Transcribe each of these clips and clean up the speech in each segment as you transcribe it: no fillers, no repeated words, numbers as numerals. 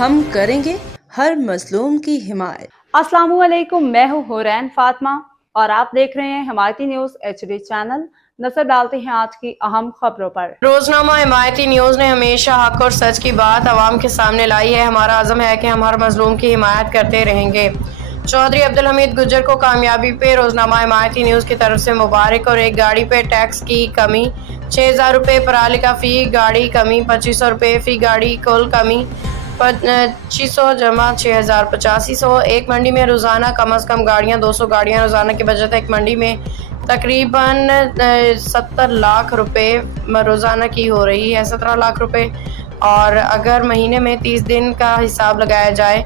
हम करेंगे हर मजलूम की हिमायत। अस्सलाम वालेकुम, मैं हूँ हुरैन फातिमा और आप देख रहे हैं हिमायती न्यूज HD चैनल। नजर डालते हैं आज की अहम खबरों पर। रोजनामा हिमायती न्यूज ने हमेशा हक और सच की बात आवाम के सामने लाई है। हमारा अज़म है कि हम हर मजलूम की हिमायत करते रहेंगे। चौधरी अब्दुल हमीद गुज्जर को कामयाबी पे रोजनामा हिमायती न्यूज की तरफ से मुबारक। और एक गाड़ी पे टैक्स की कमी 6000 रुपये, पराली का फी गाड़ी कमी 2500 रुपये, फी गाड़ी कुल कमी 2500 जमा 6085। एक मंडी में रोज़ाना कम अज़ कम गाड़ियाँ 200 गाड़ियाँ रोज़ाना की बचत एक मंडी में तकरीबन 70 लाख रुपए रोज़ाना की हो रही है, 17 लाख रुपए। और अगर महीने में 30 दिन का हिसाब लगाया जाए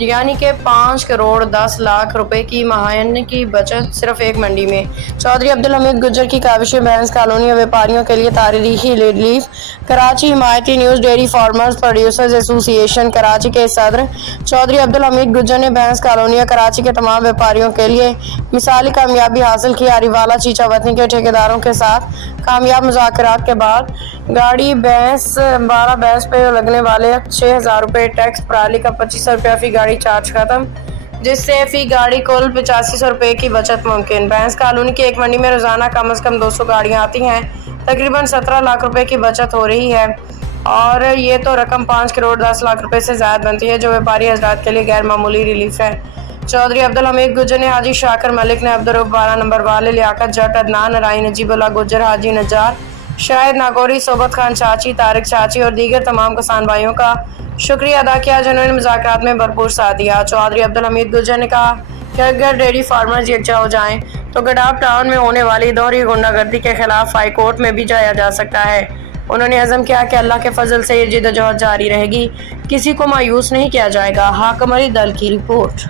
यानी कि 5 करोड़ 10 लाख रुपए की माहाना की बचत सिर्फ एक मंडी में। चौधरी अब्दुल हमीद गुज्जर की काविशें बैंस कॉलोनी और व्यापारियों के लिए तारीखी रिलीफ। कराची हिमायती news dairy farmers producers association Karachi के सदर चौधरी अब्दुल हमीद गुज्जर ने बैंस कॉलोनी और कराची के तमाम व्यापारियों के लिए मिसाली कामयाबी हासिल की। आरीवाला चीचा वतनी के ठेकेदारों के साथ कामयाब मुज़ाकरात के बाद गाड़ी 12 भैंस पे लगने वाले 6000 रुपये टैक्स, पराली का 2500 रुपया फी गाड़ी चार्ज खत्म, जिससे फी गाड़ी कुल 8500 रुपये की बचत मुमकिन। बैंस कॉलोनी की एक मंडी में रोज़ाना कम अज़ कम 200 गाड़ियाँ आती हैं, तकरीबन 17 लाख रुपए की बचत हो रही है। और ये तो रकम 5 करोड़ 10 लाख रुपए से ज़्यादा बनती है, जो व्यापारी हजरात के लिए गैर मामूली रिलीफ है। चौधरी अब्दुल हमीद गुज्जर ने हाजी शाकर मलिक ने अब्दुल 12 नंबर वाले लियाकत जट अदनान नराई नजीबुल्लाह गुज्जर हाजी नजार शाहिद नागौरी सोबत खान चाची तारिक चाची और दीगर तमाम किसान भाइयों का शुक्रिया अदा किया जिन्होंने मुज़ाकरात में भरपूर साथ दिया। चौधरी अब्दुल हमीद गुज्जर ने कहा कि अगर डेयरी फार्मर्स यकजा हो जाएं तो गडाफ टाउन में होने वाली दोहरी गुंडागर्दी के खिलाफ हाई कोर्ट में भी जाया जा सकता है। उन्होंने अज़म किया कि अल्लाह के फजल से ये जिद्दोजहद जारी रहेगी, किसी को मायूस नहीं किया जाएगा। हाकम अली दल की रिपोर्ट।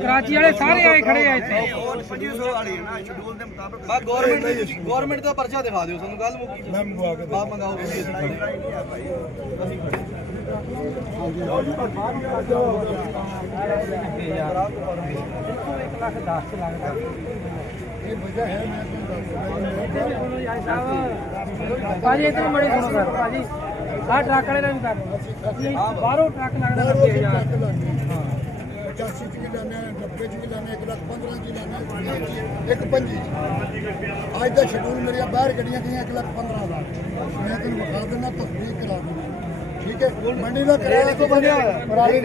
कराची वाले सारे आए खड़े हैं इत्थे गवर्नमेंट ਦਾ ਪਰਚਾ ਦਿਖਾ ਦਿਓ ਸਾਨੂੰ ਗੱਲ ਮੁੱਕੀ ਮੈਂ ਮੰਗਵਾ ਕੇ ਬਾਪ ਮੰਗਾਓ ये वजह है भाजी इतने बड़े सुनो सर भाजी हाँ ट्रक वाले भी कर बाहरों ट्रक लगना 85 की लाने 90 की लाने 1,15,000 की लाने 1,25 आज का शेड्यूल मेरी बाहर गड्डियां गई 1,15,000 मैं तेन बता देना तस्दीक करा दूंगा ठीक है मंडी का किराया तो बंद पराली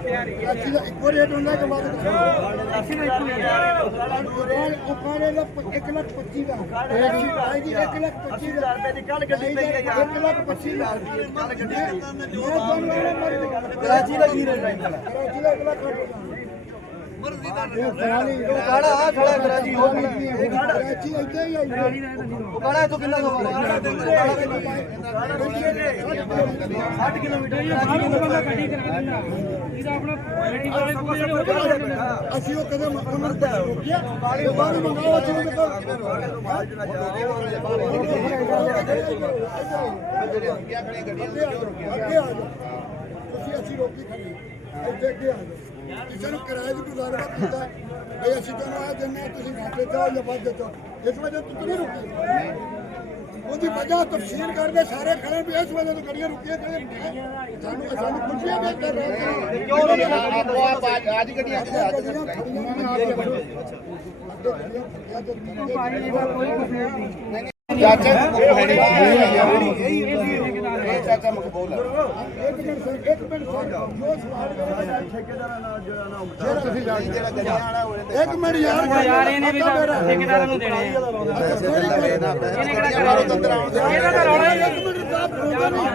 कराची का इको रेट होता है कि बाद 1,25,000 कराची का की रेट है कराची का 1 लाख मर्जी दा कराची काड़ा आ खड़ा कराची हो कराची इधर ही आई काड़ा तो कितना 60 किलोमीटर बंदा ਗੱਡੀ ਕਰਾ ਦਿੰਦਾ ਇਹਦਾ ਆਪਣਾ ਗੱਡੀ ਵਾਲੇ ਪੂਰੇ ਅਸੀਂ ਉਹ ਕਦੇ ਮੁਕੰਮਲ ਕਰ ਰੁਕਿਆ ਬਾਹਰ ਮੰਗਾਓ ਅਸੀਂ ਅੱਗੇ ਆ ਜਾਓ ਤੁਸੀਂ ਅਸੀਂ ਰੋਕੀ ਖੜੀ ਇੱਥੇ ਅੱਗੇ ਆ ਜਾਓ ਕਿਸੇ ਨੂੰ ਕਿਰਾਏ ਦੀ ਗੁਜ਼ਾਰਾ ਕੀਤਾ ਬਈ ਅਸੀਂ ਤੁਹਾਨੂੰ ਆ ਦਿੰਦੇ ਤੁਸੀਂ ਘਾਟੇ ਜਾਓ ਜਾਂ ਵੱਧ ਜਾਓ ਇਸ ਵਜ੍ਹਾ ਤੋਂ ਨਹੀਂ ਰੁਕੀ ਉਹਦੀ ਵਜ੍ਹਾ ਤਫਸੀਲ ਕਰਦੇ ਸਾਰੇ ਖੜੇ ਵੀ ਇਸ ਵਜ੍ਹਾ ਤੋਂ ਗੱਡੀਆਂ ਰੁਕੀਆਂ ਕਹਿੰਦੇ ਸਾਨੂੰ ਖੁਸ਼ੀਆਂ ਦੇ ਕਰ ਰਹੇ ਕਿਉਂ ਅੱਜ ਗੱਡੀਆਂ चाचा मकबूल एक मिनट सर जो सवाल एक मिनट यार ਇਹਨੇ ਵੀ ਠੇਕੇਦਾਰਾਂ ਨੂੰ ਦੇਣੇ ਇਹਨੇ ਕਿਹੜਾ ਕਰਾਉਣਾ ਇਹਦਾ ਤਾਂ ਰੌਲਾ ਇੱਕ ਮਿੰਟ ਦਾ ਪ੍ਰੋਗਰਾਮ ਨਹੀਂ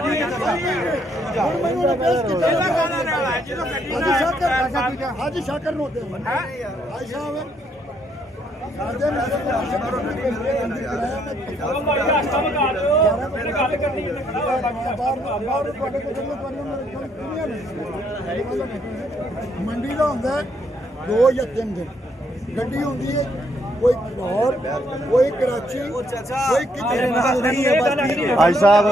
ਹੁਣ ਮੈਨੂੰ ਬੇਸ ਕੀਤਾ ਇਹਦਾ ਗਾਣਾ ਨਾਲ ਜਦੋਂ ਗੱਡੀ ਹਾਜੀ ਸ਼ਾਕਰ ਨੂੰ ਦੇ ਹਾਜੀ ਸਾਹਿਬ ਮੰਡੀ ਦਾ ਹੁੰਦਾ 2 ਜਾਂ 3 ਦਿਨ ਗੱਡੀ ਹੁੰਦੀ ਹੈ कोई लाहौर, कोई कराची, कोई भाई साहब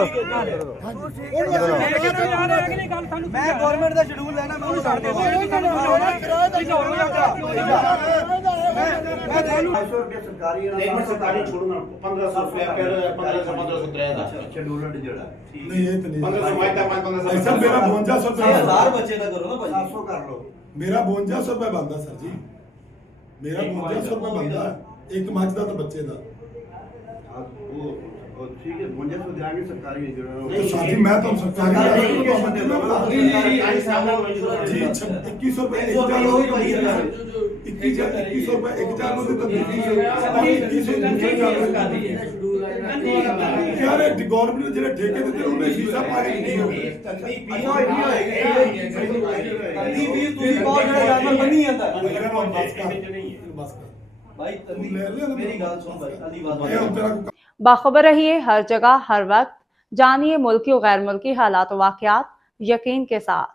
मैं गवर्नमेंट का शेड्यूल लेना मैं ਸਰਕਾਰੀ एक मिनट सरकारी छोड़ो ना 1500 रुपया फिर 1500 3000 ਸ਼ਡਿਊਲਡ ਜਿਹੜਾ नहीं ये तो नहीं 1500 वाइदा 1500 ऐसा मेरा 5200 रुपये 1000 ਬੱਚੇ ਦਾ ਕਰੋ ਨਾ ਭਾਜੀ 700 ਕਰ ਲਓ मेरा 5200 रुपये बनता सर जी मेरा 5200 रुपये बनता एक मझ का तो बच्चे का ਉਹ ਠੀਕ ਹੈ 5200 ਦਿਆਂਗੇ ਸਰਕਾਰੀ ਜਿਹੜਾ तो साथी मैं तो सरकारी जी 2100 रुपये 2100 रुपये 1000 में तो 2100 यार गवर्नमेंट ਜਿਹੜੇ ਠੇਕੇ ਦਿੱਤੇ ਉਹਨੇ ਫੀਸਾਂ ਪਾ ਕੇ ਨਹੀਂ ਹੋਵੇ ਤੁਸੀਂ ਬਹੁਤ ਜਿਹੜਾ ਜਾਨਵਰ ਬੰਨੀ ਜਾਂਦਾ बस ਭਾਈ ਮੇਰੀ ਗੱਲ ਸੁਣ ਭਾਈ ਅੱਲੀ ਬਾਤ बाखबर रहिए हर जगह हर वक्त, जानिए मुल्की और गैर मुल्की हालात व वाक़यात यकीन के साथ।